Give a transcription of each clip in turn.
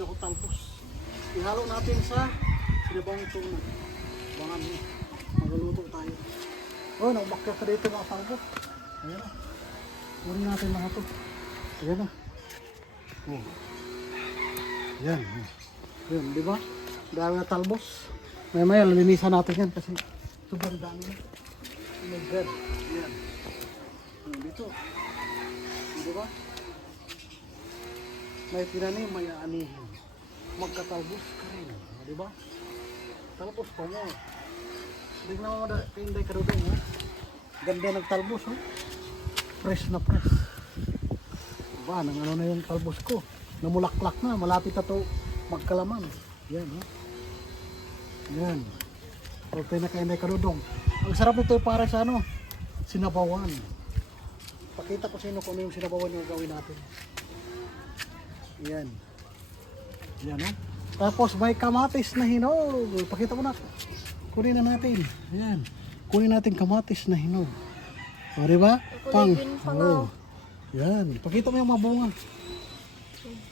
Meron ako talpos. Ihalo natin sa sinabawang tuna. Bangan mo. Magluluto tayo. Oh, naumakya ka dito mga talpos. Ayan na. Kunin natin mga ito. Ayan na. Oh. Ayan. Ayan, di ba? Dami na talbos. Maya lalinisan natin yan kasi sobrang dami na. Oh my God. Ayan. Dito. Di ba? May tinanim, may anihin. Magkatalbos ka rin. Di ba? Talbos pa mo. Hindi na mo pinday ka doon. Ha? Ganda ng talbos. Ha? Fresh na fresh. Diba? Nang ano na yung talbos ko. Namulaklak na. Malapit na to magkalaman. Yan. Ha? Yan. So, pinakainday ka doon. Ang sarap nito para sa ano? Sinabawan. Pakita ko sa inyo kung ano yung sinabawan yung gawin natin. Yan. Yan, no? Tapos may kamatis na hinog. Pakita ko na. Kunin na natin. Yan. Kunin natin kamatis na hinog. O, diba? Pang. Oh. Yan. Pakita mo yung mga bunga.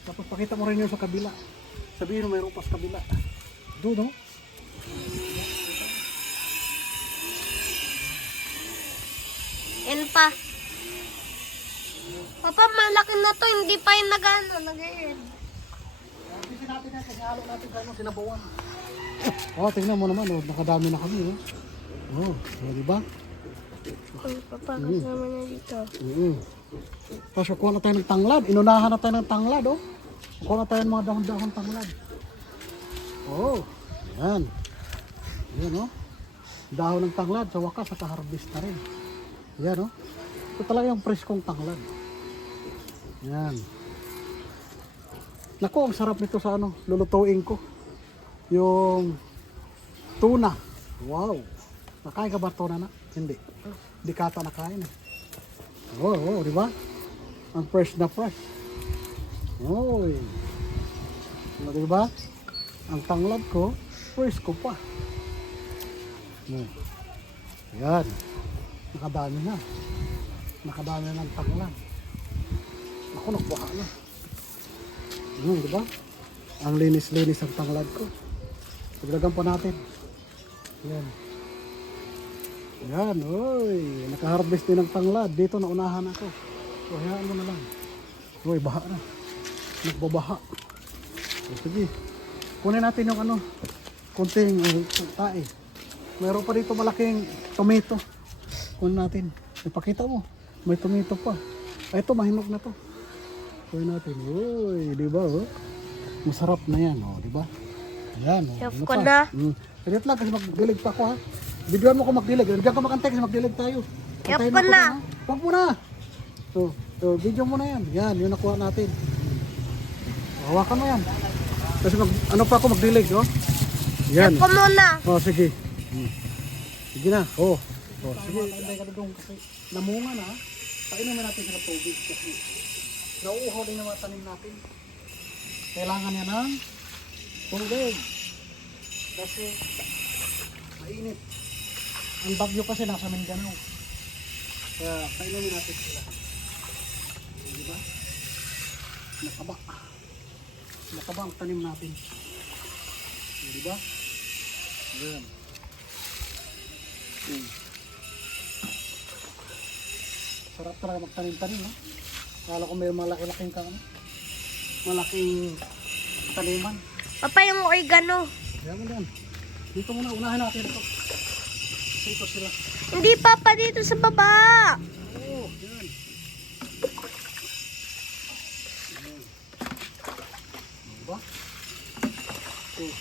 Tapos pakita mo rin yung sa kabila. Sabihin mo mayroon pa sa kabila. Doon, no? Yan pa. Papa, malaki na to. Hindi pa yung nag-end. Kasi natin yan. Kasi halo natin sa sinabawan. Oh, tingnan mo naman. Oh, nakadami na kami. Oh, diba? Papa, kasama na dito. Tapos kuha na tayo ng tanglad. Inunahan na tayo ng tanglad. Oh. Kuha na tayo ng mga dahon-dahon tanglad. Oh, yan. Yan, oh. Dahon ng tanglad. Sa wakas, naka-harvest na rin. Yan, oh. Ito talaga yung preskong tanglad. Yan. Naku, ang sarap nito sa ano, lulutuin ko. Yung tuna. Wow. Nakain ka ba tuna na? Hindi. Hindi ka ata nakain eh. Oh, di ba? Ang fresh na fresh. Oy. Di ba? Ang tanglad ko, fresh ko pa. Yan. Nakadami na. Nakadami na ng tanglad. Ako, nagbuha na. Di ba? Ang linis-linis ang tanglad ko. Pagdagan pa natin. Yan. Yan, oy. Nakaharvest din ng tanglad. Dito naunahan ako. So, hayaan mo na lang. Oy, baha na. Nagbabaha. So, sige. Kunin natin yung ano, kunting tae. Mayroon pa dito malaking tomato. Kunin natin. Ipakita mo. May tomato pa. Ay, ito, mahinog na to. Kunin natin. Uy, di ba? Oh? Masarap na yan. Oh, di ba? Ayan. Oh, Chef ano ko pa? na. Ganit lang kasi magdilig pa ako ha. Videoan mo ko magdilig. Diyan ka makantay kasi magdilig tayo. Chef Antayin ko mo ako na. dyan, ha? Wag mo na. So, video mo na yan. Yan, yun nakuha natin. Hawakan mo yan. Kasi ano pa ako magdilig, oh. Yan. Chef ko muna. Oh, sige. Sige na. Oh, sige. Kasi namunga na. Painumin natin sa tubig kasi nauuhaw din yung mga tanim natin. Kailangan niya ng tubig. Kasi mainit. Ang bagyo kasi nasa Mindanao. Kaya painumin natin sila. Diba? Nakaba. Nakaba ang tanim natin. Diba? Ayan. Sarap talaga magtanim-tanim, no? Kala ko may malaki-laking malaking taniman. Papa, yung oregano. Kaya mo yan. Dito muna, unahin natin ito. Kasi ito sila. Hindi, Papa, dito sa baba. Oo, yan. Yan. Diba? Okay.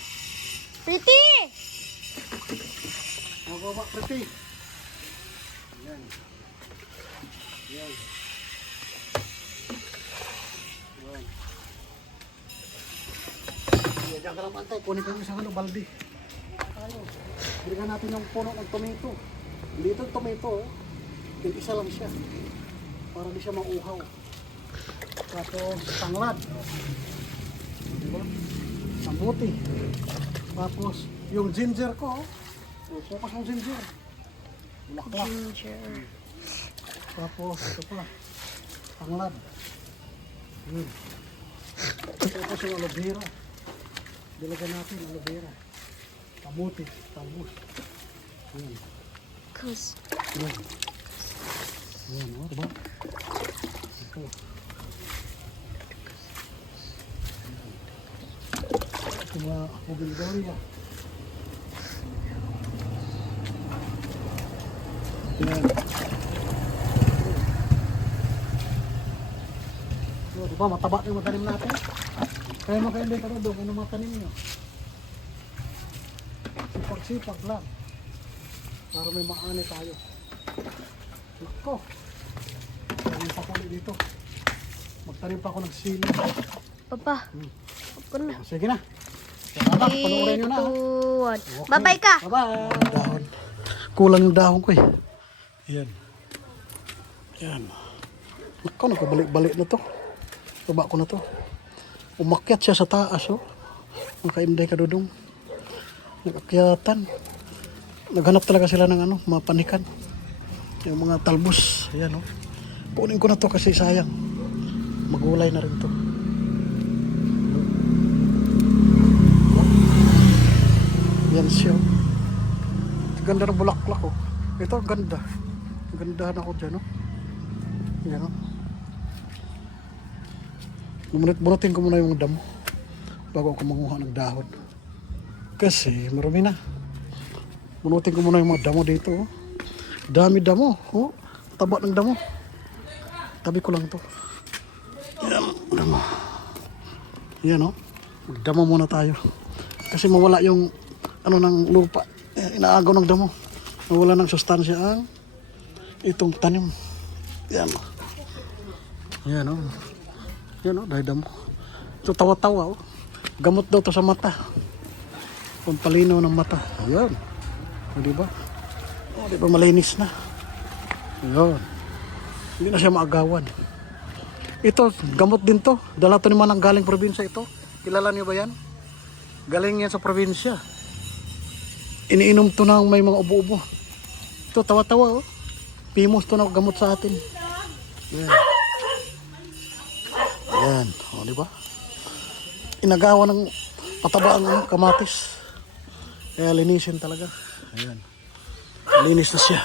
Pretty! Mababa, pretty. Yan. Yan. Yan. Diyan ka lang pantay. Kunin ko yung isang balde. Tayo. Bigyan natin yung puno ng tomato. Hindi ito tomato. Yung isa lang siya. Para di siya mauhaw. Tapos tanglad. Diba? Samuti. Tapos yung ginger ko. Focus yung ginger. Bulaklak. Ginger. Tapos ito pa. Tanglad. Tapos bukas yung aloe vera. Dilagyan natin aloe vera. Kamuti, talbos. Ayan. Cause Ayan. Ayan, o, diba? Ito. Ito mga bougainvillea. Ayan. O, diba? Mataba yung matanim natin. Kaya makainday ka na doon. Ano matanim nyo? Sipag-sipag lang. Para may maani tayo. Nako. Tanim pa kami dito. Magtanim pa ako ng sili. Papa. Hmm. Ako na. Sige na. Salamat. Panoorin nyo na. 3, 2, 1. Bye-bye ka. Bye-bye. Dahon. Kulang yung dahon ko eh. Ayan. Ayan. Nako, nagkabalik-balik na to. Baba ko na to. Umakyat siya sa taas oh. Makainday ka dudong. Nagakyatan. Naghanap talaga sila ng ano, mga panikan. Yung mga talbos. Ayan oh. Kunin ko na to kasi sayang. Magulay na rin to. Yan siya. Ganda ng bulaklak oh. Ito ganda. Gandahan ako dyan oh. Yan oh. Bunutin ko muna yung damo bago ako manguha ng dahon. Kasi marami na. Bunutin ko muna yung mga damo dito oh. Dami damo oh. Taba ng damo. Tabi ko lang to. Yan, damo. Yan oh. Magdamo muna tayo. Kasi mawala yung ano ng lupa. Inaagaw ng damo. Mawala ng sustansya ang itong tanim. Yan oh. Yan oh. Yan o, dahil damo. Ito tawa-tawa o. Gamot daw to sa mata. Pampalinaw ng mata. Ayan. O diba? O diba malinis na. Ayan. Hindi na siya maagawan. Ito, gamot din to. Dala to ni Manang galing probinsya ito. Kilala niyo ba yan? Galing yan sa probinsya. Iniinom to ng may mga ubo-ubo. Ito, tawa-tawa o. Pimos to na gamot sa atin. Ayan. Ayan, o diba? Inagawa ng pataba ang kamatis. Kaya linisin talaga. Ayan. Linis na siya.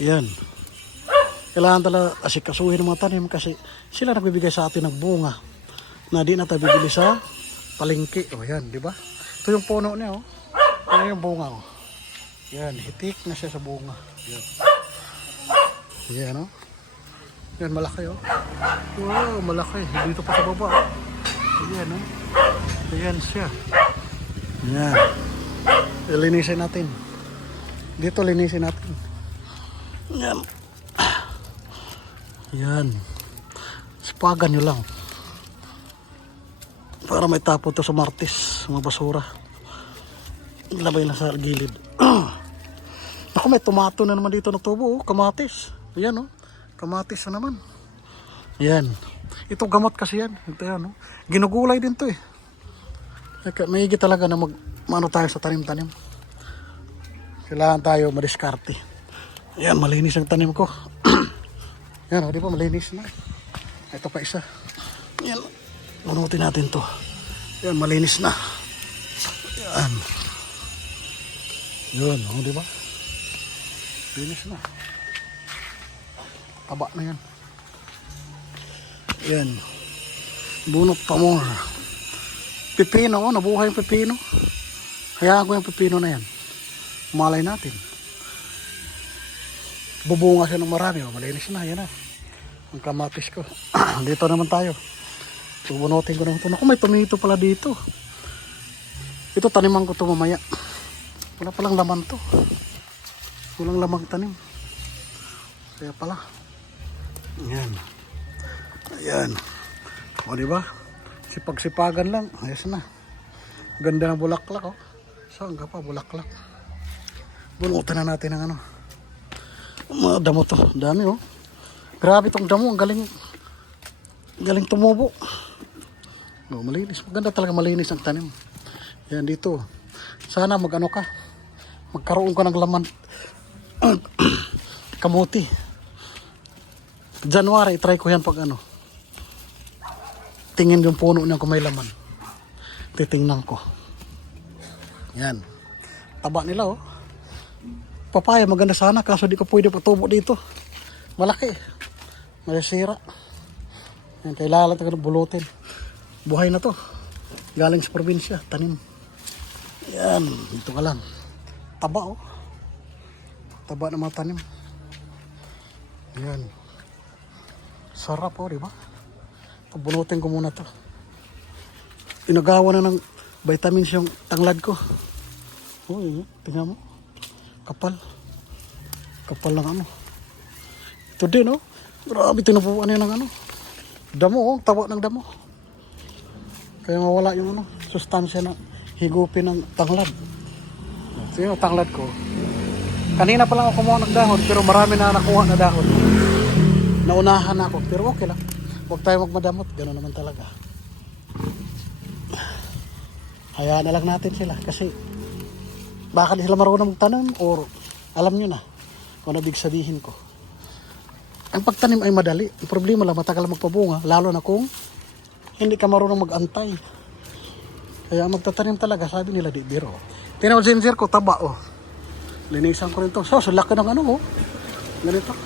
Ayan. Kailangan talaga asikasuhin ng mga tanim kasi sila nagbibigay sa atin ng bunga na di na tayo bibili sa palengke. O yan, diba? Ito yung puno niya, o. Ano yung bunga, o. Yan, hitik na siya sa bunga. Yan. Yan, o. Yan, malaki oh. Wow, malaki. Dito pa sa baba oh. Ayan oh. Ayan siya. Ayan. Linisin natin. Dito linisin natin. Ayan. Ayan. Sipagan nyo lang. Para may tapo to sa martis. Mga basura. Ilabay na sa gilid. Ako, may tomato na naman dito na tubo oh. Kamatis. Ayan oh. Kamatis na naman. Yan. Ito gamot kasi yan. Ito yan, no? Ginugulay din to eh. Maigi talaga na mano tayo sa tanim-tanim. Kailangan tayo madiskarte. Yan, malinis ang tanim ko. Yan, di ba malinis na. Ito pa isa. Yan. Bunutin natin to. Yan, malinis na. Yan. Yun, di ba? Linis na. Taba na yan. Yan. Bunot pa more. Pipino, oh, nabuhay yung pipino. Hayaan ko yung pipino na yan. Malay natin. Bubunga siya ng marami. Oh. Malinis na, yan na. Ang kamatis ko. Dito naman tayo. Bubunutin ko na ito. Naku, may tomato pala dito. Ito taniman ko ito mamaya. Wala palang laman to. Walang lamang tanim. Kaya pala. Ayan. Ayan. O diba? Sipag-sipagan lang. Ayos na. Ganda ng bulaklak oh. Saan ka pa bulaklak? Bunutan na natin ng ano. Mga damo to. Dami oh. Grabe tong damo. Ang galing. Galing tumubo. No, malinis. Maganda talaga malinis ang tanim. Yan dito. Sana mag-ano ka. Magkaroon ka ng laman. Kamuti. January, try ko yan pag ano. tingin yung puno niya kung may laman. Titingnan ko. Yan. Taba nila oh. Papaya maganda sana kaso di ko pwede patubo dito. Malaki. May sira. Yan, kailangan natin bulutin. Buhay na to. Galing sa probinsya. Tanim. Yan. Dito ka lang. Taba oh. Taba na mga tanim. Yan. Sarap oh, di ba? Bunutin ko muna to. Inagawa na ng vitamins yung tanglad ko. Oh, yun. Tingnan mo. Kapal. Kapal ng ano. Ito din oh. Grabe tinubuan yan ng ano. Damo oh. Taba ng damo. Kaya mawala yung ano. Sustansya na higupin ng tanglad. Ito yung tanglad ko. Kanina pa lang ako kumuha ng dahon. Pero marami na nakuha na dahon. Naunahan ako. Pero okay lang. Huwag tayo magmadamot. Gano'n naman talaga. Hayaan na lang natin sila. Kasi baka di sila marunong magtanim or alam nyo na kung ano ibig sabihin ko. Ang pagtanim ay madali. Ang problema lang matagal magpabunga. Lalo na kung hindi ka marunong mag-antay. Kaya magtatanim talaga. Sabi nila di biro. Tinawal ginger ko taba oh. Linisan ko rin to. So laki ng ano oh. Ganito.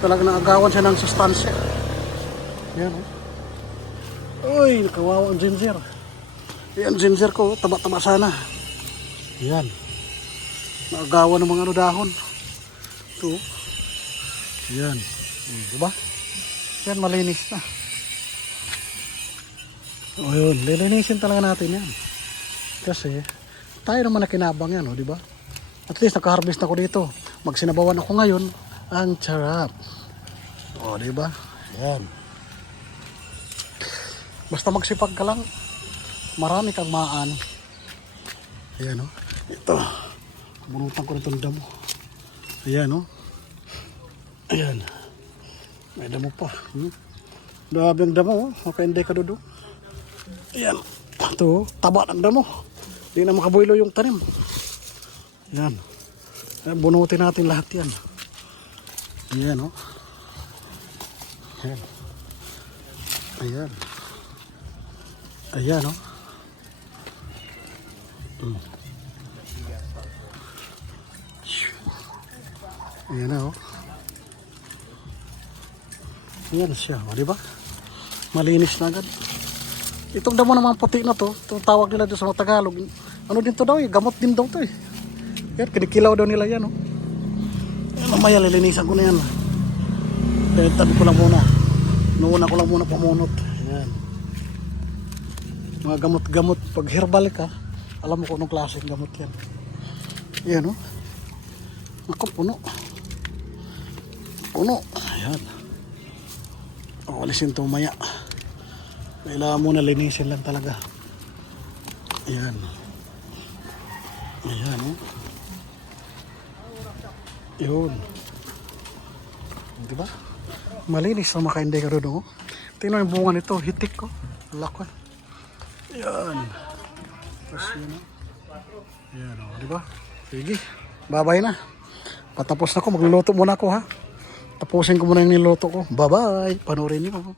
Talaga naagawan siya ng sustansya. Yan oh. Uy, nakawawa ang ginger. Yan ginger ko, taba-taba sana. Yan. Naagawan ng mga ano dahon. Ito. Yan. Diba? Yan, malinis na. O yun, lilinisin talaga natin yan. Kasi, tayo naman na kinabang yan, o, diba? At least, nakaharvest ako dito. Magsinabawan ako ngayon. Ang sarap. O, diba? Yan. Basta magsipag ka lang, marami kang maano. Ayan o. Ito. Bunutan ko na itong damo. Ayan o. Ayan. May damo pa. Dami ang damo o. Makainday ka dodo. Ayan. Ito o. Taba ng damo. Hindi na makabuilo yung tanim. Ayan. Bunutin natin lahat yan. Ayan o. Ayan. Ayan. Ayan o. Ayan na o. Ayan siya o, diba? Malinis na agad. Itong damo naman puti na to, itong tawag nila doon sa mga Tagalog. Ano din to daw eh, gamot din daw to eh. Yan, kinikilaw daw nila yan o. Mamaya lilinisan ko na yan. Kaya tabi ko lang muna. Nuuna ko lang muna pamunot. Ayan. Mga gamot-gamot. Pag herbal ka, alam mo kung anong klaseng gamot yan. Ayan o. Ako, puno. Puno. Ayan. Alisin ito maya. Kailangan muna linisin lang talaga. Ayan. Ayan o. Yun. Diba? Malinis na makainday ka doon o. Tingnan yung bunga nito. Hitik ko. Lako. Ayan. Tapos yun o. Ayan o. Diba? Sige. Bye-bye na. Patapos na ko. Magluluto muna ako ha. Tapusin ko muna yung niluto ko. Bye-bye. Panoorin niyo.